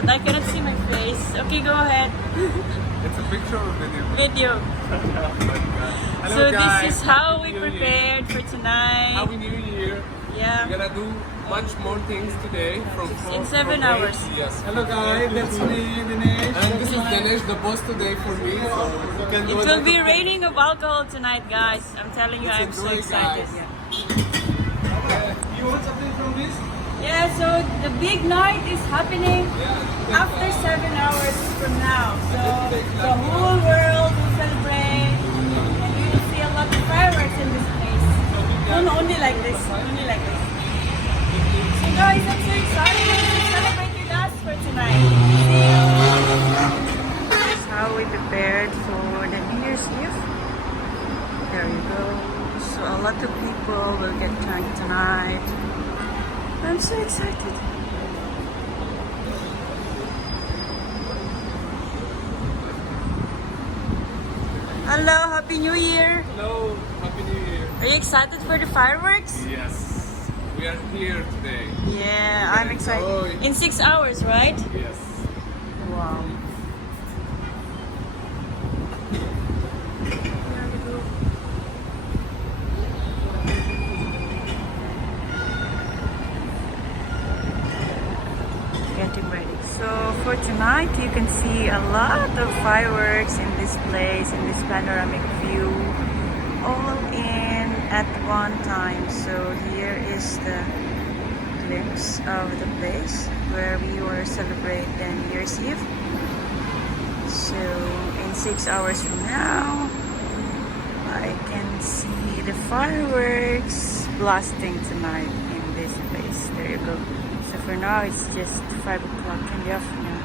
but I cannot see my face. Okay, go ahead. It's a picture or video? Video. Hello So guys. this is how we Happy New Year. prepared for tonight. Happy New Year. Yeah. We're gonna do much more things today In 7 hours. Yes. Hello guys, that's me, Dinesh. And this is Dinesh, the boss today for me. So you can It do will be raining of alcohol tonight, guys. I'm telling you, Let's I'm so enjoy, excited. guys. You want something from this? Yeah, so the big night is happening after 7 hours from now. So the whole world will celebrate, and we will see a lot of fireworks in this place. No, only like this. Only like this. So guys, I'm so excited to celebrate with us for tonight. See you. This is how we prepared for the New Year's Eve. There you go. So a lot of people will get drunk tonight. I'm so excited. Hello, Happy New Year. Hello, Happy New Year. Are you excited for the fireworks? Yes. We are here today. Yeah, I'm excited. Enjoy. In 6 hours, right? Yes. Wow. Getting ready. So for tonight, you can see a lot of fireworks in this place, in this panoramic view, all in at one time. So here is the glimpse of the place where we were celebrating New Year's Eve. So in 6 hours from now, I can see the fireworks blasting tonight in this place. There you go. So for now, it's just 5 o'clock in the afternoon.